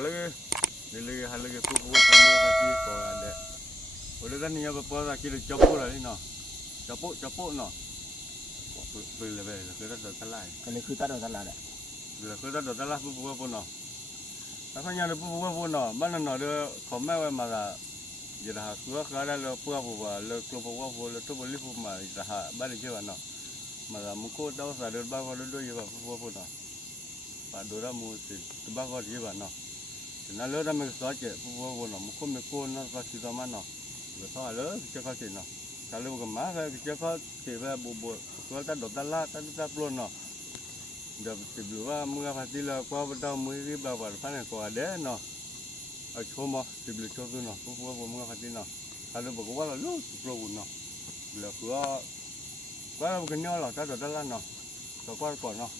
lagi hal lagi pupuk kamu kasih kau ada. Boleh kan ni apa apa kita capuk lah ni no. Capuk no. Boleh kita dah talai. ก็เลยคือตัดเอาตลาดอ่ะ Boleh kita dah talai pupuk apa no. Rasanya ada pupuk apa no. Mana no dia komen malah. Jadi aku kalau le pupuk apa le kelompok apa le tu boleh pupuk mah jadi balik je no. Malah muka tahu sadar bahawa dulu je pupuk apa no. Pak Dora mesti terbakar je no. Nah lo dah mesti aja pupuk apa no. Muka muka no kasih sama no. Betul lo kita kasih no. Kalau bukan mah kita kasih bubur. Kalau tak dotalah tak perlu no. Dah sebelum mengapa lah kau bertahu mesti berapa panen kau ada no. Cuma sebelum itu no. Pupuk apa mengapa no. Kalau berkuat lo perlu no. Bila kau bukan nyala tak dotalah no. Kau no.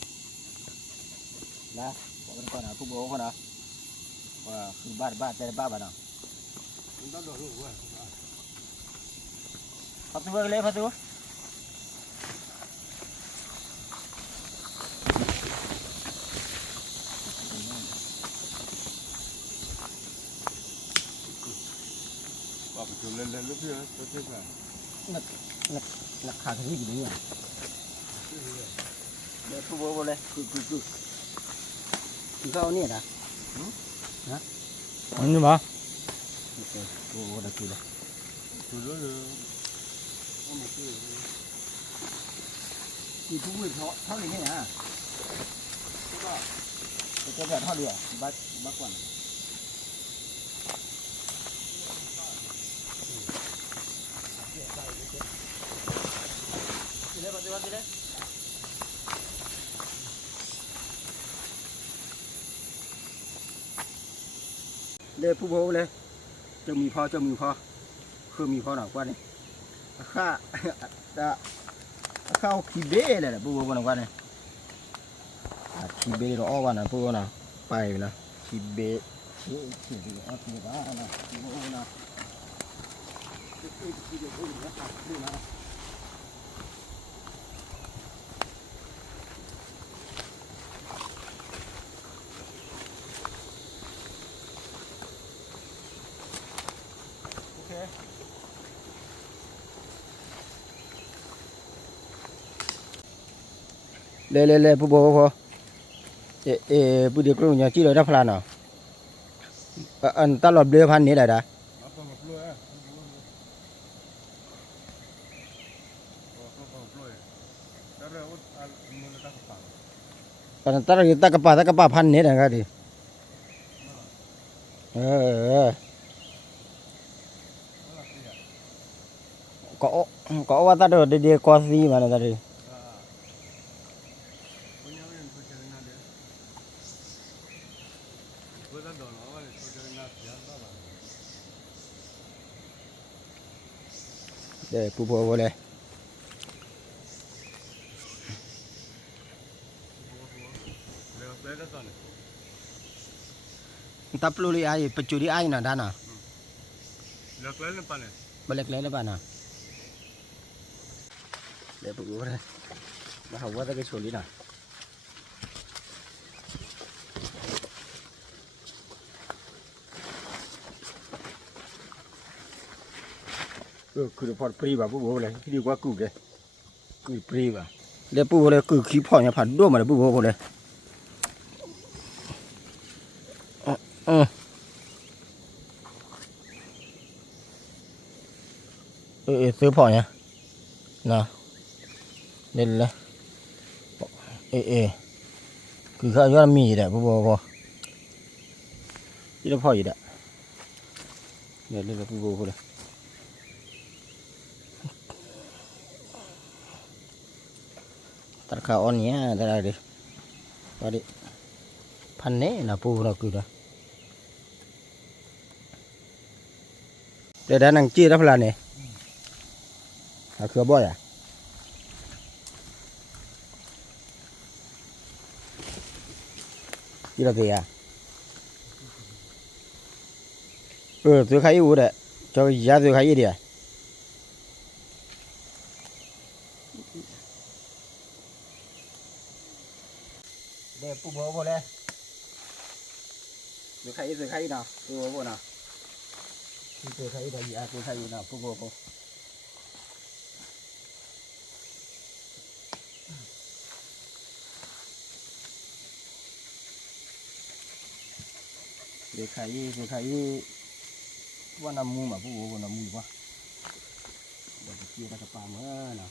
นะบอกกันก่อนนะผู้บอกก่อนนะว่าคือบ้านแต่บ้านนะพัดตัวเลยพัดตัว Apa tu lele lebih ya, betul kan? นักขาดที่กี่นี่อ่ะเดี๋ยวผู้บอกเลยคือเขาเนี่ยนะนะ 아니 마.ผู้บอกได้คือเลย Tu lele. คือผู้บอกเท่านี้นะจะแบบเท่าเดียวบักก่อนเลยผู้บอกเลยจะมีพอคือมีพอหน่อยกว่านี้ข้าจะเข้าคีเบ้เลยนะผู้บอกหน่อยกว่านี้คีเบ้เราอ้อวันนะผู้บอกนะไปนะคีเบ้คีเบ้อ้อคีเบ้นะผู้บอกนะเลยผู้บอกพอผู้เด็กรุ่นยังจีเราได้พลานเนาะอันตลอดเดือนพันนี้ได้ด่ะ Apa perlu ya? Perlu ya. Dari awal mula tak apa. ปันตลอดตะกะปาพันนี้ได้กันดิก็ว่าตลอดเดือนกว่าสีมาแล้วกันดิ Punya yang perjalanan ada. Kita dah awal perjalanan siapa lah. เดี๋ยวผู้บอกเลย Lewat lewat sana. ตับลูลีไอปัจจุบันไอน่ะด้านน่ะ Lewat lewat apa ni? บเล็กเลยแล้วป่ะน่ะเดี๋ยวผู้บอกเลยมาหาว่าตะกี้โชลีน่ะคือพอปรีบ่ะผู้บอกเลยดีกว่ากูแกคือปรีบ่ะเดี๋ยวผู้บอกเลยคือขี้พ่อเนี่ยผ่านด้วยมาเลยผู้บอกเลยซื้อพ่อเนี่ยนะเล่นเลยคือเขาว่ามีแหละผู้บอกที่เราพ่ออยู่แหละเดี๋ยวเล่นผู้บอกเลยตัดขาอ่อนเนี้ยได้ดิว่าดิพันเน่นะผู้เราคือเดี๋ยวได้นั่งจี้รับพลานเนี่ยคือบ่อยอ่ะยี่ละเบียตัวใครอยู่เด้อจะยาตัวใครอยู่เด้อเดี๋ยวปุ๊บบ่เลย Tôi khai nào, tôi vô nào. Tôi khai là gì à, tôi khai nào, tôi vô. Tôi khai qua nằm mua mà vô nằm mua quá. Để chia ra cái pa mới nào.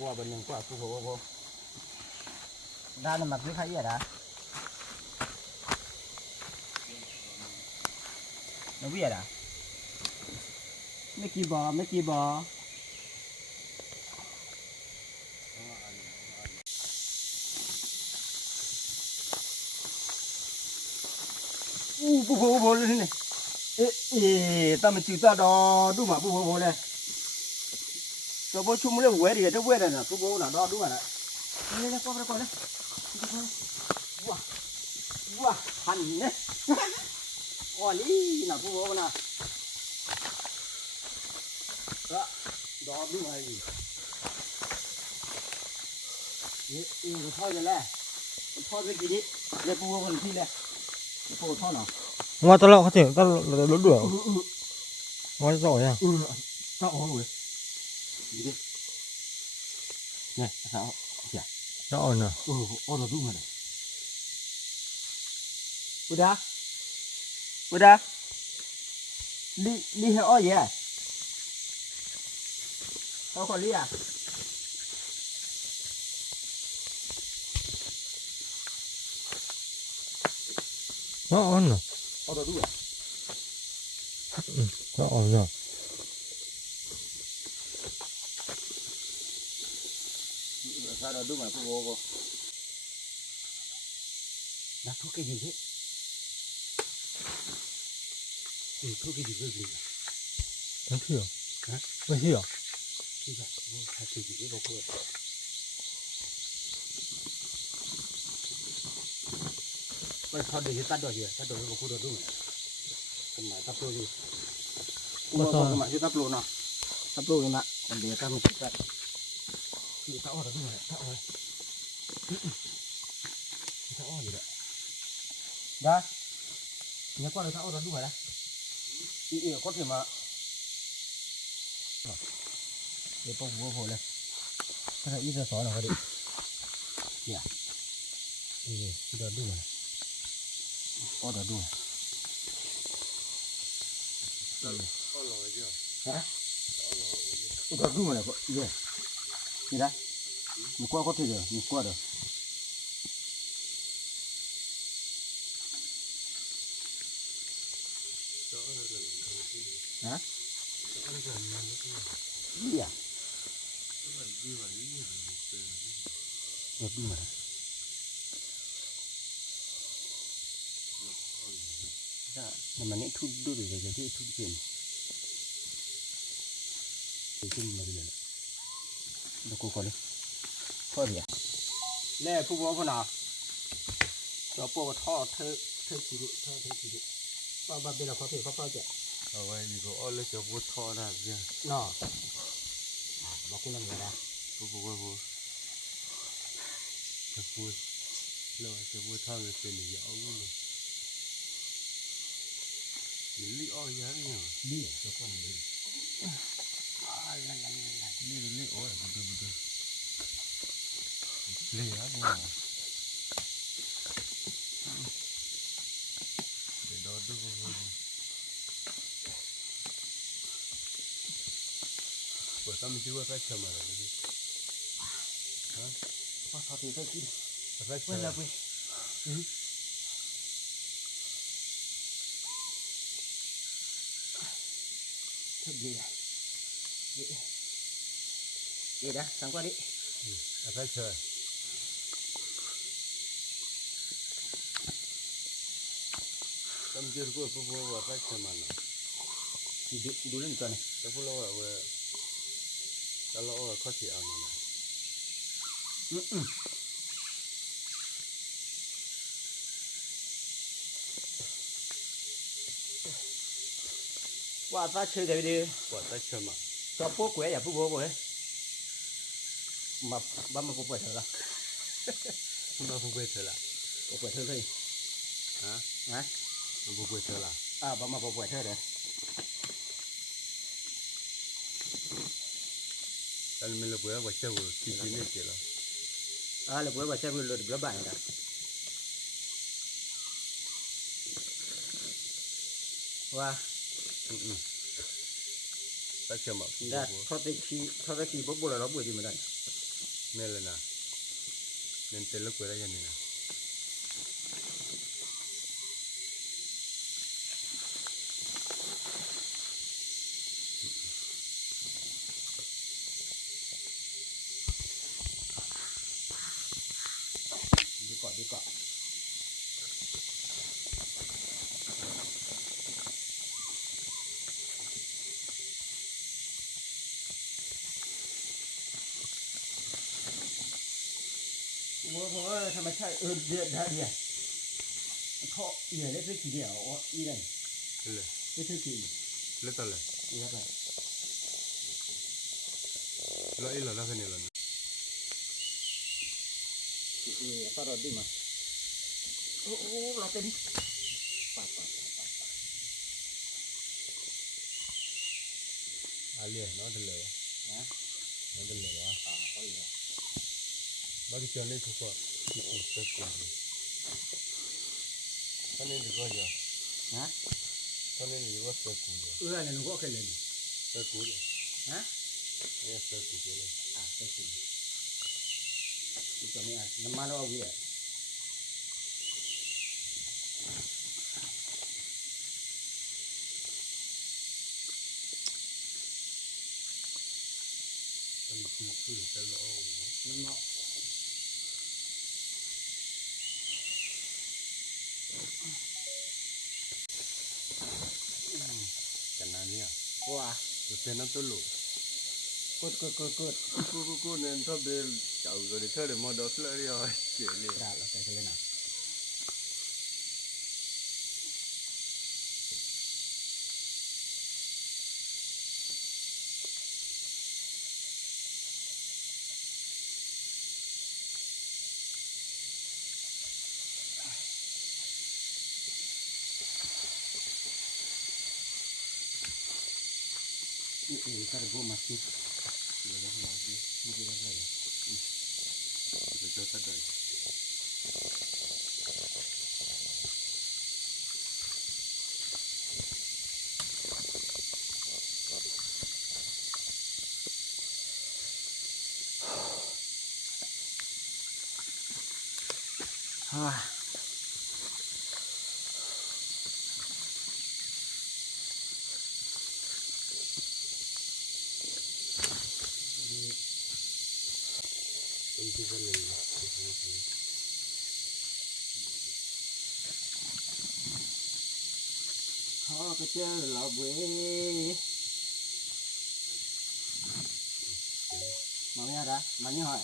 Qua bên này qua phụ hộ vô. Ra là mặc cái khai vậy đó. Nó biết à? Mấy kỳ bò. Phụ hộ lên này. Ta mình chịu ta đó đúng mà phụ hộ này. Cho bố chung lên quế thì cho quế này nè, phụ hộ là đó đúng rồi đấy. Lên coi đấy. Wow, hành đấy. Ôi lý là phụ hộ nè. Đó đúng rồi gì. Thôi rồi nè. Thôi cái gì đi. Để phụ hộ còn thi nè. Phụ hộ thôi nào. Ngoài tao lọ có thể tao lỡ đuổi. Ngoài giỏi à? Sao rồi? Gì đi. Nè, sao? Dạ. Giỏi nè. Nó đúng rồi này. Udah. Đi heo gì à? Tao còn đi à? Giỏi nè. Nó đúng rồi. Giỏi nè. Sao đó đúng rồi, phụ vô. Đã thuốc cái gì thế? Thuốc cái gì vậy? Cái gì à? Hả? Cái gì à? Cái gì? Hạt gì vậy vào cô? Bây giờ để tắt rồi vào cô đó đúng rồi. Cái máy tắt rồi gì? Cái máy tắt rồi nào? Tắt rồi mà. Còn để ta mình tắt. Thì tắt rồi đúng rồi, tắt rồi. Tắt rồi gì đấy? Đó. Nhớ qua được tắt rồi đúng rồi đấy. Ý có thể mà. Để bông vô hồ lên. Cái này ít ra xóa nào đi. Dạ. Cái đó đúng rồi. Có đó đúng rồi. Có lỗi chưa? Hả? Cái đó đúng rồi này. Gì? Gì đấy? Mình qua có thể được, mình qua được. Hả? Gì à? Được đúng rồi. Nhưng mà nãy thu đôi được rồi thì thu tiền. Để chung mà đi lên. Đâu cô coi đi. Coi đi à? Nè phụ bố con nào? Cho bố thọ thơ chỉ được. Ba bên là có thể có chứ. Vậy thì có lấy cho bút thọ ra chứ. Nó. Bà cũng làm gì đó. Bút. Cho bút. Lo cho bút thọ người tên là dạo luôn. Lý oi giá nhỉ? Lý cho con đi. Lý oi à, betul. เลยครับเนาะเดี๋ยวดูว่าทำไมชื่อว่าแฟชั่นมาเลยดิฮะ พอทอดตีก็กิน แฟ เว้ ชั่ น น แล้วเว้ยเท่าดีเลยเดี๋ยวนะสังกัดดิ แฟชั่นทำชื่อกูพูดว่าแฟชั่นมาเนาะ ดูเรื่องก่อน แต่พูดแล้วว่าแต่เราเอาข้อที่เอาเนาะ ว่าถ้าเชื่อใจดี ว่าแฟชั่นมา cho phố quếอย่าphố bố bố ấy mà bấm mà phố quế thở là คุณมาพูดไปเถอะล่ะ phố quế thở thôi ฮะ hả มาพูดไปเถอะล่ะ à bấm mà phố quế thở đấy แต่ไม่รู้ว่าเชื่อว่าที่จีนนี่เจ๋อ à là quế bà xem rồi được bạn rồi và แฟชั่นมา đã thoát cái khi bố bố là nó bữa gì mà đây นี่เลยนะเน้นเตลุกุได้ยังไงนะ đi cọ bốทำไมใช่เดือดได้เนี่ยเขาเหนื่อยได้สักกี่เดียวอีนั่น เลย ได้สักกี่ เล่นต่อเลย อีครับ แล้วอีหล่อแล้วคือเนี่ยหล่อ อีตลอดดิมาโอ้เราเป็นปัด อาเลียน้องเดลเลยวะ นะ น้องเดลเลยวะ เขาอีก บ้ากิจการเล็กทุกคนที่อุตส่าห์ตอนนี้ดีกว่าเยอะ นะ ตอนนี้ดีกว่าเสือกูเยอะ เนี่ยหนูก็เคยเล่น เสือกูเลย ฮะ เนี่ยเสือกูเลย เล่นสิอีกตัวนี้น้ำมันเราเอาไว้ มันคือจะหล่อ น้ำเนาะ กันนานเนี่ย ว้า เป็นน้ำตัวหลู กด กูเนี่ยชอบเดินเจ้าก็ได้เธอเดินมาดอสเลยอ่ะเจ๋อเลย ได้แล้วไปกันเลยนะนี่การโบมาสิเดี๋ยวเราดูนี่คืออะไร จะเจอตัดได้ ต้องที่จะเลย เขาก็เจอเราเว้ยมาไม่ได้มานี่หอย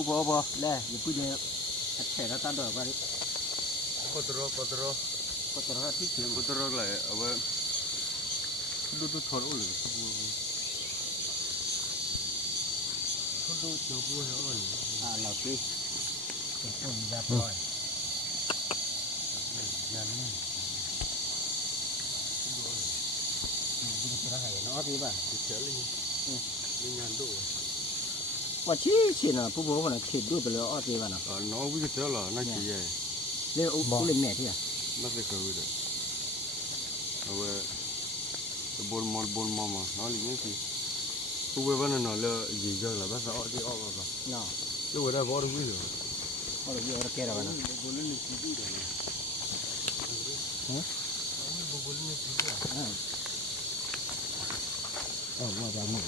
กูบอกแล่อย่าพูดเยอะแฉะแล้วตาดอกว่าดิ ปตรอ ก็ตัวเราที่เขียน ปตรอเลยเอาไว้ ดูถอดอุ้ยดูเจ้าบัวเหรอ เราตีเป็นคนยับร้อย ยันนี่ ดูจะได้เนาะพี่บ้า เฉยเลยนี่งานดู ว่าชี้น่ะผู้บอกว่าน่ะชี้ดูไปเลยอ้อตีบ้าน่ะ น้องวิ่งเจอหรอน่าจะใหญ่ เลี้ยวอุ้เล่นแม่ที่อ่ะ น่าจะเคยเลยเอาไว้บนมอมาน้องลิงนี่สิผู้ว่านั่นน่ะเลยยิ่งเยอะละภาษาอ้อที่อ้อมา เนาะ ลูกได้บ่รู้อยู่ เขาเยอะแก่แล้วนะ บนนี่สิดูได้นะบนนี่สิดู ว่าจะมือ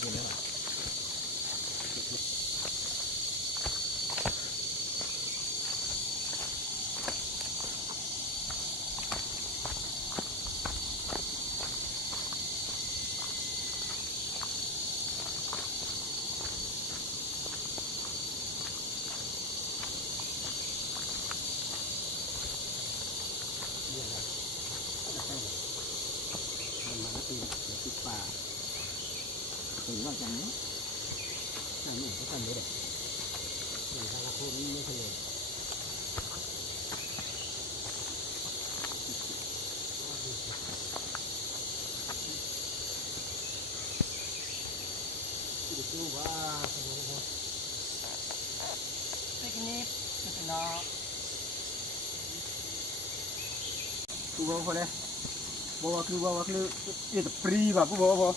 เแล้ว มันตีติดป่าถึงว่าจังเนี้ยจังนี้ก็ทำได้เด็กหนึ่งทางละคนไม่เคยเลยดูว่าไอ้กินนี่เป็นนอดูว่าคนเลยbawa ke itu free ba bawa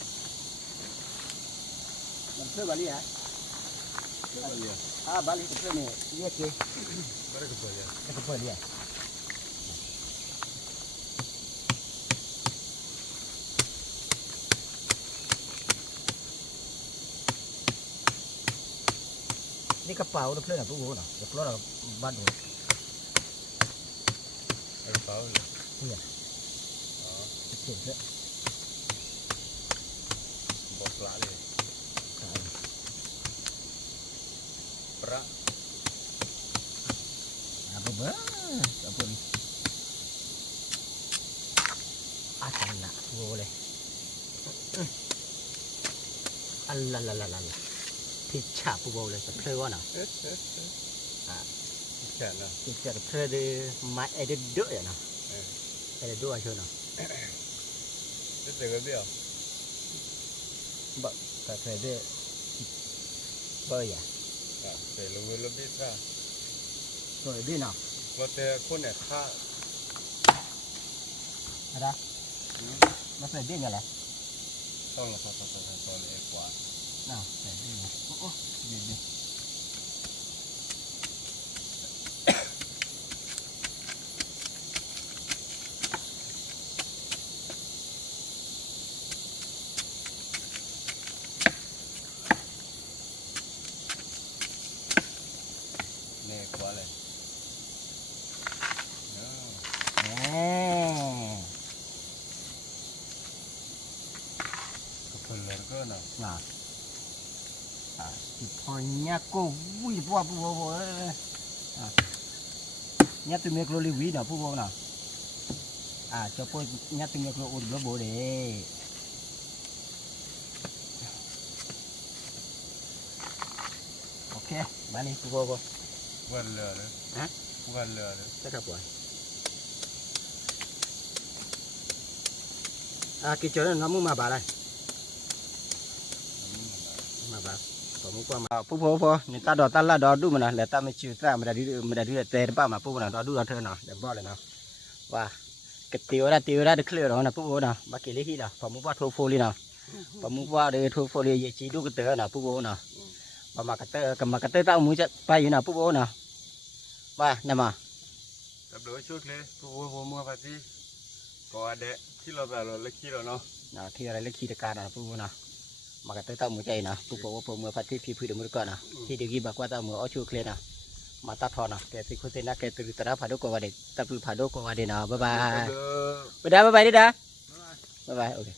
dan ke bali ya bali ke ni dia ke bare ke bali ke bali ya ni kapau dah plena tu gua dah keluar ban tu kapau iya kecil je bos lah ni perak apa ni asal nak boleh Allah picap boleh terus mana kan lah picap terus de mai ada dua ya nah ada dua aja nah itu juga dia tak ada yaแต่lebih sah rồi đi nào ว่าแต่คนเนี่ยค่า ada nó phải đi là ต้องละตอนเอกว่า nào phải đi đi เอกว่าเลยก็เพิ่นเลยก็น่ะ nah pokoknya kau wui buat nhát từ miệng lôi vĩ nào phụ nào cho cô nhát từ miệng lôi ủi bố để ok bán đi phụ cô วันเรือเลย ฮะ วันเรือเลย chắc là buổi cái chỗ này nó muốn mà bà đây mà bà có muốn qua mà phụ người ta đòi ta là đòi đu mà nè là ta mới chịu ta mà đã đi tè ba mà phụ nào đòi đu đòi thơ nào để bỏ lại nào và cái tiêu ra được clear rồi nè phụ nào bác kỳ lấy khi nào phải muốn qua thô phô đi nào phải muốn qua để thô phô đi chỉ đu cái tơ nào phụ nào mà cái tơ tao muốn chạy bay như nào phụ nào và nè mà กับโดยชุดเลยผู้วัวมัวพาที่ก็อเดะที่เราแบบเราเล็กที่เราเนาะ ที่อะไรเล็กขี้ตะการนะพูนะมากระเตยเต้ามือใจนะผู้บอกว่าผมมือพัดที่พี่พื้นมือก่อนนะที่เด็กยี่บอกว่าเต้ามืออ้อชูเคลียนะมาตัดทอนะแกสิคุเตนะแกตื่นตระผาดุกว่าเด็กตะปือผาดุกว่าเด็กนะบ๊ายบายบ๊ายบายดิดาบ๊ายบายโอเค